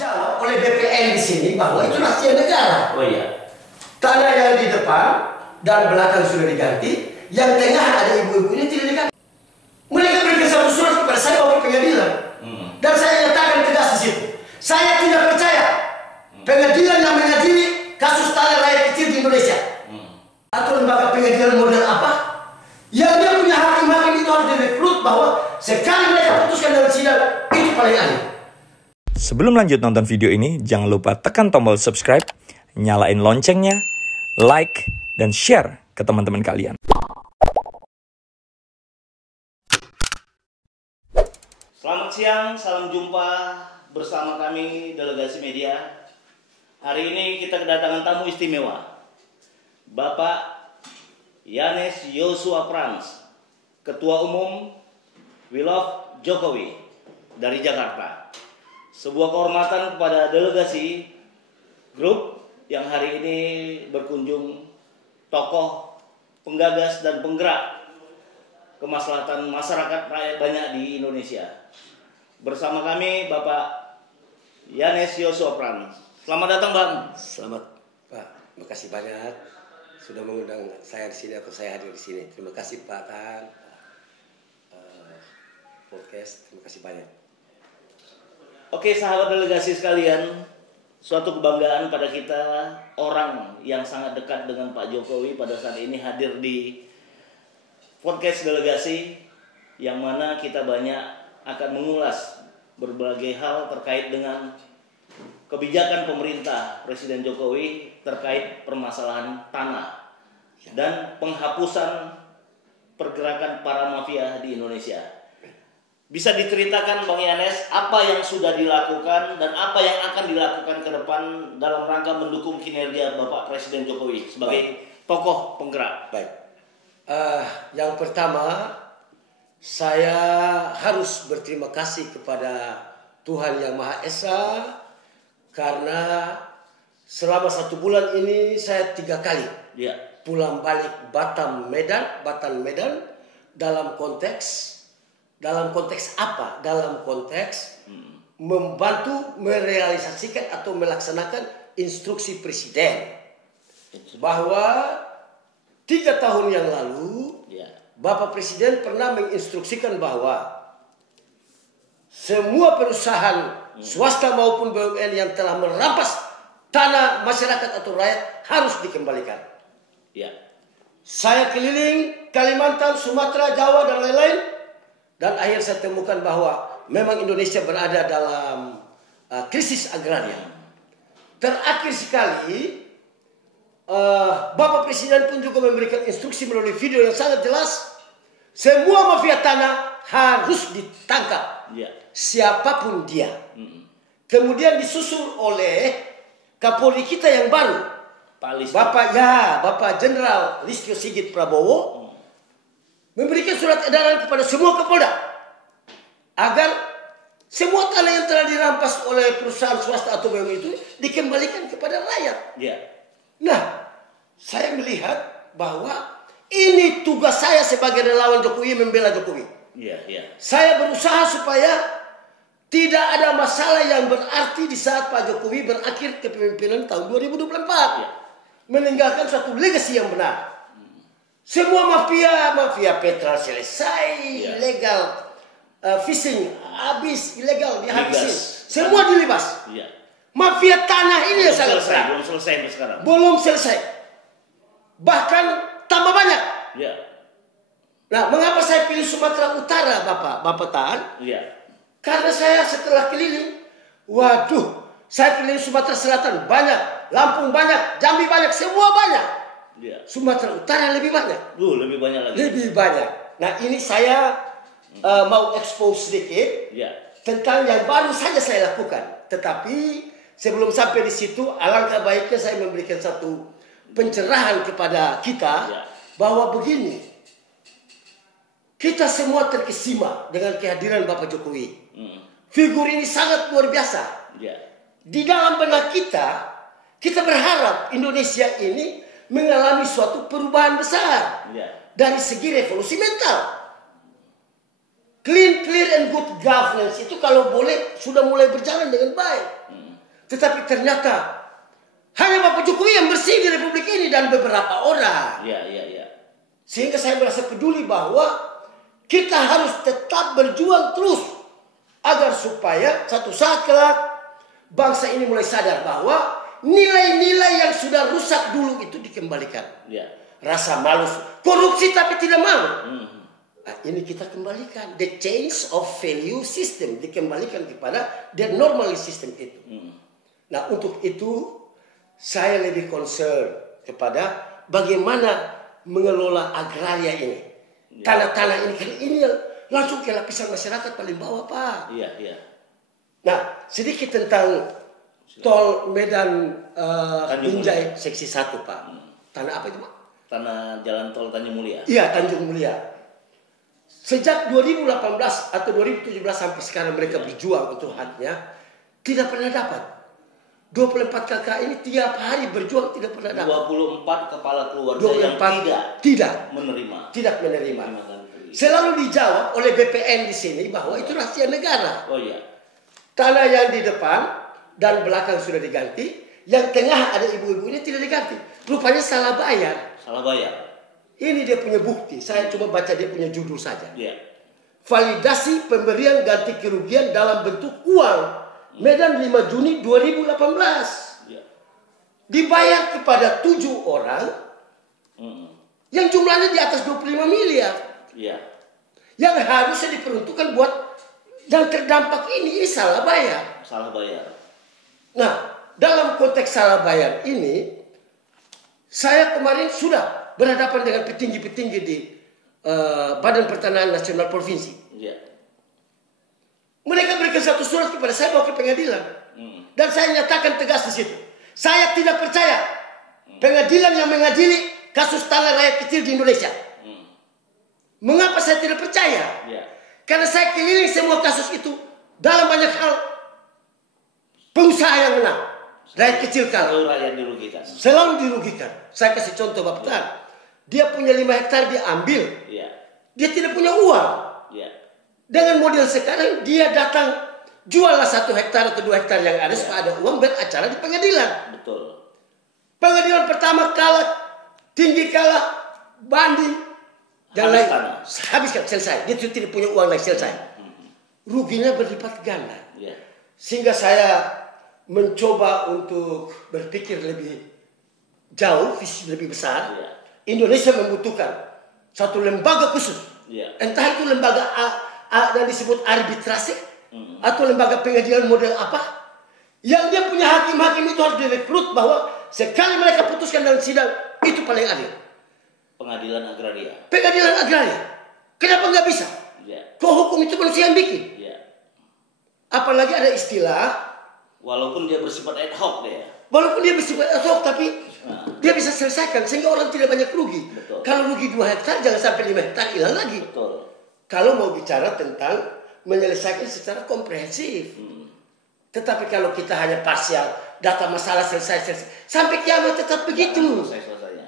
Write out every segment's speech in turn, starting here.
dijawab oleh BPN di sini bahwa itu rahasia negara. Oh iya. Tanah yang di depan dan belakang sudah diganti, yang tengah ada ibu-ibu ini tidak diganti. Mereka berikan satu surat kepada saya bahwa pengadilan, dan saya nyatakan tegas di situ. Saya tidak percaya pengadilan yang mengadili kasus tanah rakyat kecil di Indonesia, atau lembaga pengadilan model apa, yang dia punya hakim-hakim itu harus direkrut bahwa sekali mereka putuskan dalam sidang itu paling ahli. Sebelum lanjut nonton video ini, jangan lupa tekan tombol subscribe, nyalain loncengnya, like, dan share ke teman-teman kalian. Selamat siang, salam jumpa bersama kami Delegasi Media. Hari ini kita kedatangan tamu istimewa, Bapak Yanes Joshua Frans, Ketua Umum We Love Jokowi dari Jakarta. Sebuah kehormatan kepada delegasi grup yang hari ini berkunjung tokoh, penggagas dan penggerak kemaslahatan masyarakat rakyat banyak di Indonesia. Bersama kami Bapak Yanes Joshua Frans. Selamat datang, Bang. Selamat, Pak. Terima kasih banyak sudah mengundang saya di sini atau saya hadir di sini. Terima kasih Pak Tan, podcast. Terima kasih banyak. Oke, sahabat delegasi sekalian, suatu kebanggaan pada kita, orang yang sangat dekat dengan Pak Jokowi pada saat ini hadir di podcast delegasi, yang mana kita banyak akan mengulas berbagai hal terkait dengan kebijakan pemerintah Presiden Jokowi terkait permasalahan tanah dan penghapusan pergerakan para mafia di Indonesia. Bisa diceritakan Bang Yanes apa yang sudah dilakukan dan apa yang akan dilakukan ke depan dalam rangka mendukung kinerja Bapak Presiden Jokowi sebagai tokoh penggerak? Baik. Yang pertama, saya harus berterima kasih kepada Tuhan Yang Maha Esa karena selama 1 bulan ini saya 3 kali pulang balik Batam Medan dalam konteks apa? Dalam konteks membantu merealisasikan atau melaksanakan instruksi Presiden bahwa 3 tahun yang lalu Bapak Presiden pernah menginstruksikan bahwa semua perusahaan swasta maupun BUMN yang telah merampas tanah masyarakat atau rakyat harus dikembalikan. Saya keliling Kalimantan, Sumatera, Jawa dan lain-lain, dan akhirnya saya temukan bahwa memang Indonesia berada dalam krisis agraria. Terakhir sekali Bapak Presiden pun juga memberikan instruksi melalui video yang sangat jelas, semua mafia tanah harus ditangkap, siapapun dia. Kemudian disusul oleh Kapolri kita yang baru, Bapak Jenderal Listio Sigit Prabowo, memberikan surat edaran kepada semua Kapolda agar semua tanah yang telah dirampas oleh perusahaan swasta atau BUMN itu dikembalikan kepada rakyat. Nah, saya melihat bahwa ini tugas saya sebagai relawan Jokowi, membela Jokowi. Saya berusaha supaya tidak ada masalah yang berarti di saat Pak Jokowi berakhir kepemimpinan tahun 2024. Meninggalkan suatu legasi yang benar. Semua mafia petrol selesai, ilegal fishing habis, ilegal dihabisin, semua dilibas. Mafia tanah ini yang sangat besar. Belum selesai sampai sekarang. Belum selesai. Bahkan tambah banyak. Nah, mengapa saya pilih Sumatera Utara, Bapak Tan? Karena saya setelah keliling, saya keliling Sumatera Selatan banyak, Lampung banyak, Jambi banyak, semua banyak. Sumatera Utara lebih banyak. Lebih banyak lagi. Lebih banyak. Nah, ini saya mau expose sedikit tentang yang baru saja saya lakukan. Tetapi sebelum sampai di situ, alangkah baiknya saya memberikan satu pencerahan kepada kita bahwa begini, kita semua terkesima dengan kehadiran Bapak Jokowi. Figur ini sangat luar biasa. Di dalam benak kita berharap Indonesia ini mengalami suatu perubahan besar dari segi revolusi mental. Clear and good governance itu kalau boleh sudah mulai berjalan dengan baik. Tetapi ternyata hanya Bapak Jokowi yang bersih di Republik ini dan beberapa orang. Ya, ya, ya. Sehingga saya merasa peduli bahwa kita harus tetap berjuang terus agar supaya satu saat kelak bangsa ini mulai sadar bahwa nilai-nilai yang sudah rusak dulu itu dikembalikan. Ya. Rasa malu, korupsi tapi tidak malu. Nah, ini kita kembalikan. The change of value system dikembalikan kepada the normal system itu. Nah, untuk itu saya lebih concern kepada bagaimana mengelola agraria ini. Tanah-tanah ini, kan ini yang langsung ke lapisan masyarakat paling bawah, Pak. Iya, iya. Nah, sedikit tentang tol Medan Tanjung Binjai seksi 1, Pak. Tanah apa itu, Pak? Tanah jalan tol Tanjung Mulia. Iya, Tanjung Mulia. Sejak 2018 atau 2017 sampai sekarang mereka berjuang untuk haknya, tidak pernah dapat. 24 kakak ini tiap hari berjuang tidak pernah dapat. 24 kepala keluarga 24 yang tidak menerima. Tidak menerima. Terima kasih. Selalu dijawab oleh BPN di sini bahwa itu rahasia negara. Oh iya. Tanah yang di depan dan belakang sudah diganti, yang tengah ada ibu-ibu ini tidak diganti. Rupanya salah bayar. Salah bayar. Ini dia punya bukti. Saya cuma baca dia punya judul saja. Iya. Validasi pemberian ganti kerugian dalam bentuk uang. Medan 5 Juni 2018. Iya. Dibayar kepada 7 orang yang jumlahnya di atas 25 miliar. Iya. Yang harusnya diperuntukkan buat yang terdampak ini salah bayar. Salah bayar. Nah, dalam konteks salah bayar ini, saya kemarin sudah berhadapan dengan petinggi-petinggi di Badan Pertanahan Nasional Provinsi. Iya. Mereka berikan satu surat kepada saya bawa ke pengadilan. Dan saya nyatakan tegas di situ. Saya tidak percaya pengadilan yang mengadili kasus tanah rakyat kecil di Indonesia. Mengapa saya tidak percaya? Iya. Karena saya keliling semua kasus itu dalam banyak hal pengusaha yang menang, rakyat kecil kalah. Selalu rakyat dirugikan. Selalu dirugikan. Saya kasih contoh Bapak Tan. Dia punya 5 hektar dia ambil. Iya. Dia tidak punya uang. Iya. Dengan model sekarang dia datang juallah 1 hektar atau 2 hektar yang ada supaya ada uang beracara di pengadilan. Betul. Pengadilan pertama kalah, tinggi kalah, banding dan lain. Habiskan, selesai. Dia tidak punya uang lagi, selesai. Ruginya berlipat ganda. Iya. Sehingga saya mencoba untuk berpikir lebih jauh, visi lebih besar. Iya. Indonesia membutuhkan satu lembaga khusus. Iya. Entah itu lembaga yang disebut arbitrase atau lembaga pengadilan model apa, yang dia punya hakim-hakim itu harus direkrut bahwa sekali mereka putuskan dalam sidang itu paling adil. Pengadilan agraria. Pengadilan agraria. Kenapa nggak bisa? Iya. Kok hukum itu manusia yang bikin? Iya. Apalagi ada istilah, Walaupun dia bersifat ad hoc dia. walaupun dia bersifat ad hoc, tapi dia bisa selesaikan sehingga orang tidak banyak rugi. Betul. Kalau rugi 2 hektar jangan sampai 5 hektar hilang lagi. Betul. Kalau mau bicara tentang menyelesaikan secara komprehensif. Tetapi kalau kita hanya parsial, data masalah selesai. Sampai kiamat tetap begitu. Selesai-selesainya.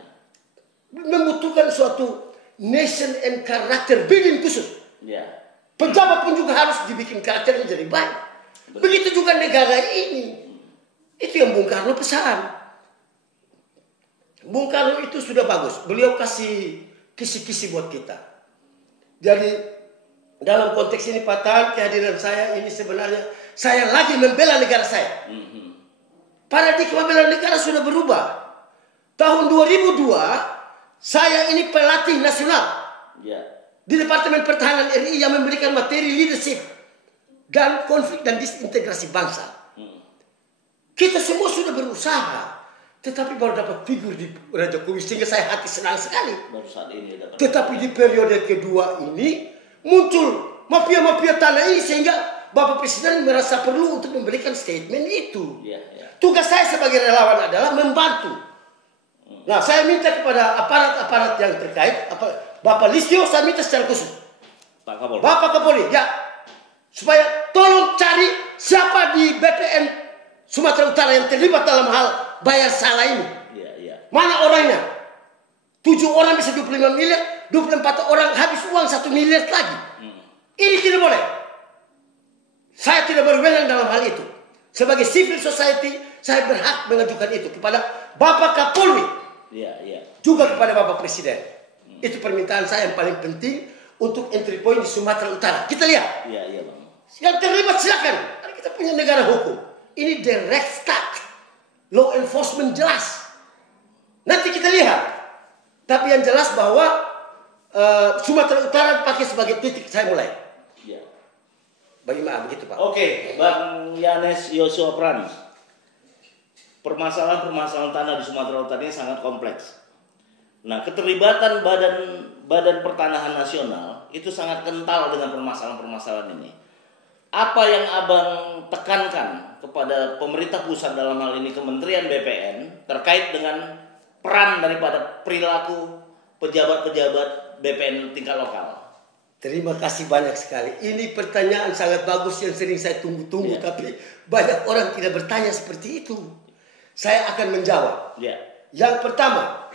Membutuhkan suatu nation and character building khusus. Iya. Pejabat pun juga harus dibikin karakternya jadi baik. Begitu juga negara ini. Itu yang Bung Karno pesan. Bung Karno itu sudah bagus. Beliau kasih kisi-kisi buat kita. Jadi dalam konteks ini Pak Tan, kehadiran saya ini sebenarnya saya lagi membela negara saya. Paradigma bela negara sudah berubah. Tahun 2002 saya ini pelatih nasional Iya. di Departemen Pertahanan RI yang memberikan materi leadership dan konflik dan disintegrasi bangsa. Kita semua sudah berusaha, tetapi baru dapat figur di Raja Jokowi sehingga saya hati senang sekali. Baru saat ini dapat. Tetapi di periode kedua ini muncul mafia-mafia tanah ini sehingga Bapak Presiden merasa perlu untuk memberikan statement itu. Iya, iya. Tugas saya sebagai relawan adalah membantu. Nah, saya minta kepada aparat-aparat yang terkait, Bapak Listio saya minta secara khusus. Pak Kapolri. Bapak Kapolri, ya, supaya tolong cari siapa di BPN Sumatera Utara yang terlibat dalam hal bayar salah ini. Iya, iya. Mana orangnya? 7 orang bisa 25 miliar, 24 orang habis uang 1 miliar lagi. Ini tidak boleh. Saya tidak berwenang dalam hal itu. Sebagai civil society, saya berhak mengajukan itu kepada Bapak Kapolri. Juga kepada Bapak Presiden. Itu permintaan saya yang paling penting untuk entry point di Sumatera Utara. Kita lihat. Bang. Yang terlibat silakan. Karena kita punya negara hukum. Ini the Rechtsstaat. Law enforcement jelas. Nanti kita lihat. Tapi yang jelas bahwa Sumatera Utara pakai sebagai titik saya mulai. Bagaimana begitu Pak? Oke, Bang Yanes Yosua Prans. Permasalahan tanah di Sumatera Utara ini sangat kompleks. Nah, keterlibatan Badan Pertanahan Nasional itu sangat kental dengan permasalahan ini. Apa yang Abang tekankan kepada pemerintah pusat dalam hal ini Kementerian BPN terkait dengan peran daripada perilaku pejabat-pejabat BPN tingkat lokal? Terima kasih banyak sekali. Ini pertanyaan sangat bagus yang sering saya tunggu-tunggu, tapi banyak orang tidak bertanya seperti itu. Saya akan menjawab. Yang pertama,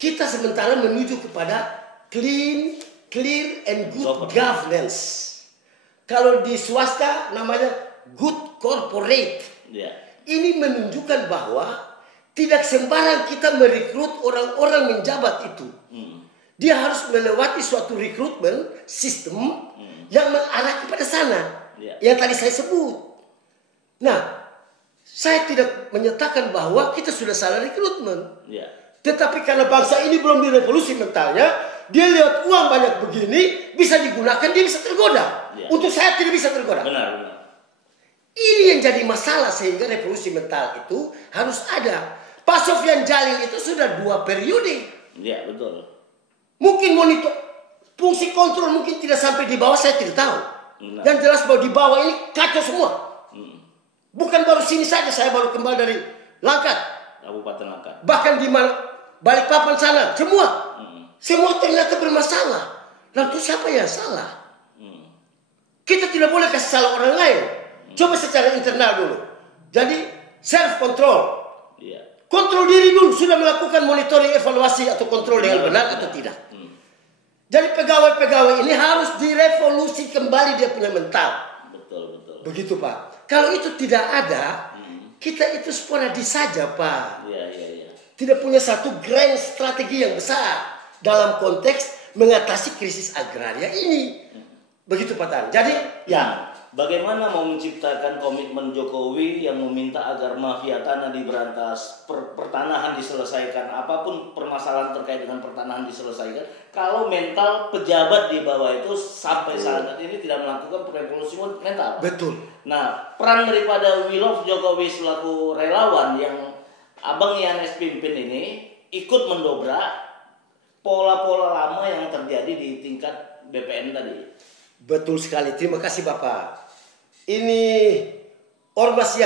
kita sementara menuju kepada clear and good governance. Kalau di swasta namanya good corporate. Ini menunjukkan bahwa tidak sembarang kita merekrut orang-orang menjabat itu. Dia harus melewati suatu rekrutmen sistem yang mengarah kepada sana. Yang tadi saya sebut. Nah, saya tidak menyatakan bahwa kita sudah salah rekrutmen. Tetapi karena bangsa ini belum direvolusi mentalnya, dia lihat uang banyak begini, bisa digunakan, dia bisa tergoda. Untuk saya tidak bisa tergoda. Benar. Ini yang jadi masalah sehingga revolusi mental itu harus ada. Pak Sofyan Jalil itu sudah 2 periode. Betul. Mungkin monitor, fungsi kontrol mungkin tidak sampai di bawah, saya tidak tahu. Yang jelas bahwa di bawah ini kacau semua. Bukan baru sini saja, saya baru kembali dari Langkat. Kabupaten Langkat. Bahkan di Balikpapan sana, semua ternyata bermasalah. Lalu siapa yang salah? Kita tidak boleh kasih salah orang lain. Coba secara internal dulu. Jadi self control. Kontrol diri dulu, sudah melakukan monitoring, evaluasi atau kontrol dengan benar atau tidak. Jadi pegawai-pegawai ini harus direvolusi kembali dia punya mental. Betul. Begitu Pak. Kalau itu tidak ada, kita itu sporadis saja Pak. Tidak punya satu grand strategi yang besar dalam konteks mengatasi krisis agraria ini. Begitu Pak Tan. Jadi bagaimana mau menciptakan komitmen Jokowi yang meminta agar mafia tanah diberantas, pertanahan diselesaikan, apapun permasalahan terkait dengan pertanahan diselesaikan, kalau mental pejabat di bawah itu sampai saat ini tidak melakukan revolusi mental. Betul. Nah, peran daripada We Love Jokowi selaku relawan yang Abang Yanes pimpin ini ikut mendobrak pola-pola lama yang terjadi di tingkat BPN tadi. Betul sekali, terima kasih Bapak. Ini ormas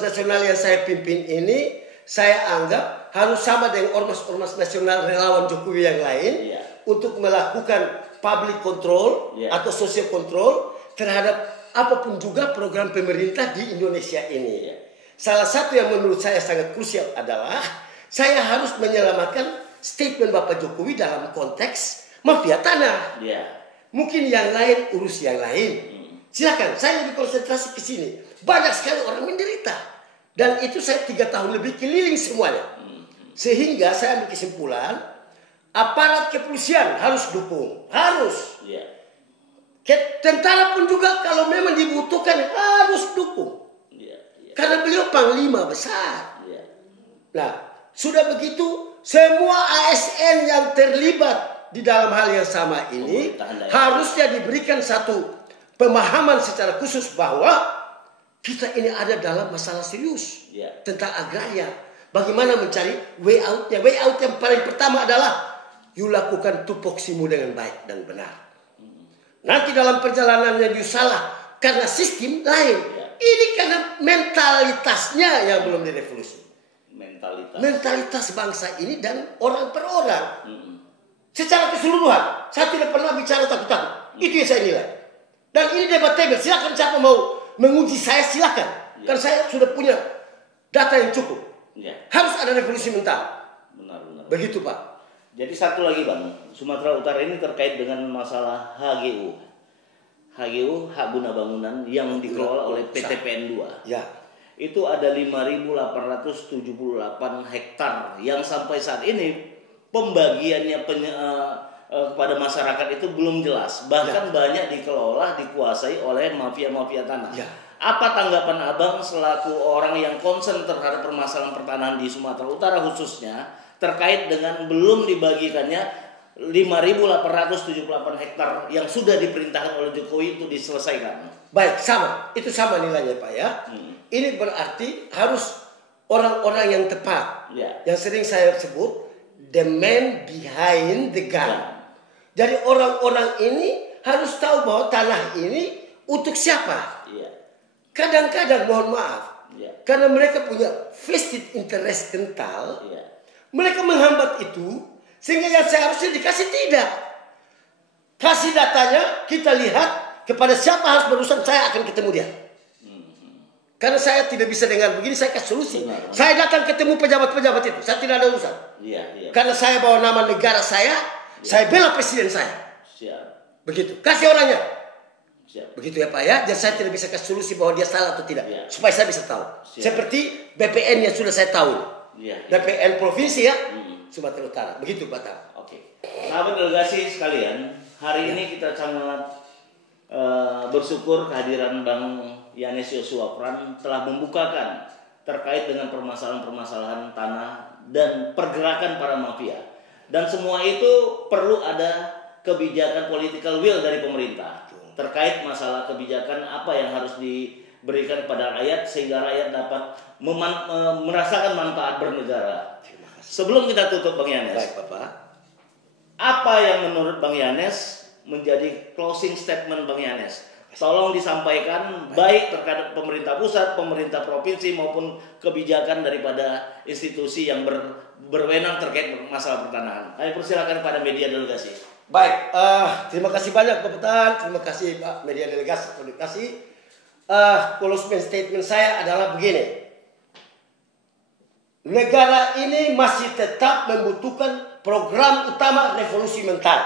nasional yang saya pimpin ini, saya anggap harus sama dengan ormas nasional relawan Jokowi yang lain untuk melakukan public control atau social control terhadap apapun juga program pemerintah di Indonesia ini. Salah satu yang menurut saya sangat krusial adalah saya harus menyelamatkan statement Bapak Jokowi dalam konteks mafia tanah. Mungkin yang lain urus yang lain. Silakan, saya lebih konsentrasi ke sini. Banyak sekali orang menderita. Dan itu saya 3 tahun lebih keliling semuanya. Sehingga saya ambil kesimpulan, aparat kepolisian harus dukung. Harus. Tentara pun juga kalau memang dibutuhkan harus dukung. Karena beliau panglima besar. Nah, sudah begitu, semua ASN yang terlibat di dalam hal yang sama ini harusnya diberikan satu pemahaman secara khusus bahwa kita ini ada dalam masalah serius tentang agraria. Bagaimana mencari way out-nya? Way out yang paling pertama adalah you lakukan tupoksimu dengan baik dan benar. Nanti dalam perjalanannya you salah karena sistem lain. Ini karena mentalitasnya yang belum direvolusi. Mentalitas bangsa ini dan orang per orang. Secara keseluruhan, saya tidak pernah bicara takut-takut. Itu yang saya nilai. Dan ini debatable. Silakan siapa mau menguji saya, silakan. Karena saya sudah punya data yang cukup. Harus ada revolusi mental. Benar. Begitu Pak. Jadi satu lagi Bang, Sumatera Utara ini terkait dengan masalah HGU. HGU, hak guna bangunan yang dikelola oleh PT PN2. itu ada 5.878 hektar yang sampai saat ini pembagiannya kepada masyarakat itu belum jelas. Bahkan banyak dikelola, dikuasai oleh mafia-mafia tanah. Apa tanggapan Abang selaku orang yang concern terhadap permasalahan pertanahan di Sumatera Utara khususnya terkait dengan belum dibagikannya 5.878 hektar yang sudah diperintahkan oleh Jokowi itu diselesaikan? Baik, sama. Itu sama nilainya Pak ya. Ini berarti harus orang-orang yang tepat. Yang sering saya sebut the man behind the gun. Jadi orang-orang ini harus tahu bahwa tanah ini untuk siapa. Kadang-kadang mohon maaf, karena mereka punya vested interest kental, mereka menghambat itu, sehingga yang seharusnya dikasih tidak. Kasih datanya, kita lihat kepada siapa harus berurusan, saya akan ketemu dia. Karena saya tidak bisa dengan begini, saya kasih solusi. Saya datang ketemu pejabat-pejabat itu, saya tidak ada urusan. Karena saya bawa nama negara saya bela presiden saya. Begitu, kasih orangnya. Begitu ya Pak ya. Jadi saya tidak bisa kasih solusi bahwa dia salah atau tidak, supaya saya bisa tahu. Seperti BPN yang sudah saya tahu. BPN provinsi ya, Sumatera Utara. Begitu Pak Tam. Oke. Sahabat delegasi sekalian, hari ini kita sangat bersyukur kehadiran Bang Yanes Joshua Pran telah membukakan terkait dengan permasalahan-permasalahan tanah dan pergerakan para mafia. Dan semua itu perlu ada kebijakan political will dari pemerintah terkait masalah kebijakan apa yang harus diberikan kepada rakyat sehingga rakyat dapat merasakan manfaat bernegara. Sebelum kita tutup Bang Yanes, baik Bapak, apa yang menurut Bang Yanes menjadi closing statement Bang Yanes? Tolong disampaikan baik terkait pemerintah pusat, pemerintah provinsi maupun kebijakan daripada institusi yang berwenang terkait masalah pertanahan. Ayo persilakan kepada media delegasi. Baik, terima kasih banyak Bapak Tan, terima kasih Pak media delegasi. Closing statement saya adalah begini. Negara ini masih tetap membutuhkan program utama revolusi mental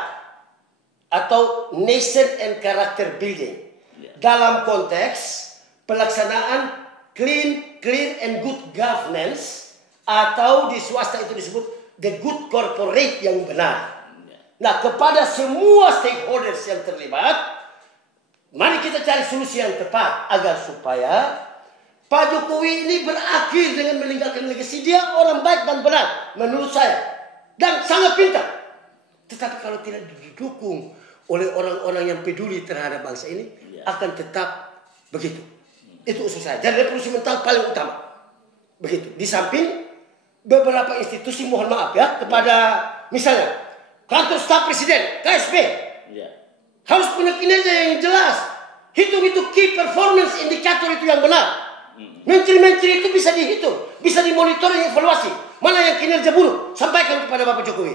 atau nation and character building dalam konteks pelaksanaan clear and good governance atau di swasta itu disebut the good corporate yang benar. Nah, kepada semua stakeholders yang terlibat, mari kita cari solusi yang tepat agar supaya Pak Jokowi ini berakhir dengan meninggalkan legasi. Dia orang baik dan benar menurut saya dan sangat pintar. Tetapi kalau tidak didukung oleh orang-orang yang peduli terhadap bangsa ini, akan tetap begitu. Itu usul saya. Jadi revolusi mental paling utama. Begitu. Di samping beberapa institusi, mohon maaf ya, kepada misalnya kantor staf presiden, KSP, harus punya kinerja yang jelas. Hitung itu key performance indikator itu yang benar. Menteri-menteri itu bisa dihitung, bisa dimonitoring, evaluasi. Mana yang kinerja buruk, sampaikan kepada Bapak Jokowi.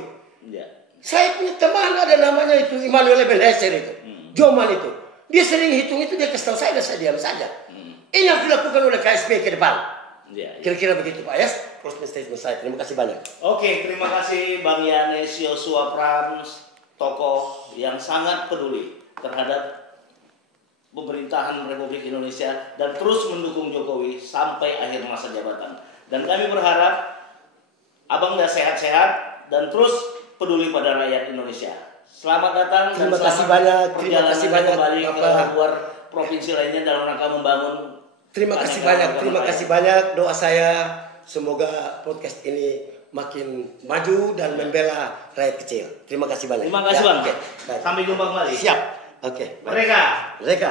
Saya punya teman ada namanya itu Immanuel Ebenezer itu, Joman itu. Dia sering hitung itu, dia kasih tahu saya dan saya diam saja. Ini yang dilakukan oleh KSP ke depan. Kira-kira begitu Pak Yas. Closing statement saya. Terima kasih banyak. Oke, terima kasih Bang Yanes Joshua Pran, tokoh yang sangat peduli terhadap pemerintahan Republik Indonesia dan terus mendukung Jokowi sampai akhir masa jabatan. Dan kami berharap Abang udah sehat-sehat dan terus peduli pada rakyat Indonesia. Selamat datang. Terima kasih banyak. Terima kasih banyak kembali ke luar provinsi lainnya dalam rangka membangun. Terima kasih banyak. Terima kasih banyak. Doa saya semoga podcast ini makin maju dan membela rakyat kecil. Terima kasih banyak. Terima kasih Bang. Okay. Sampai jumpa kembali. Siap. Oke. Mereka.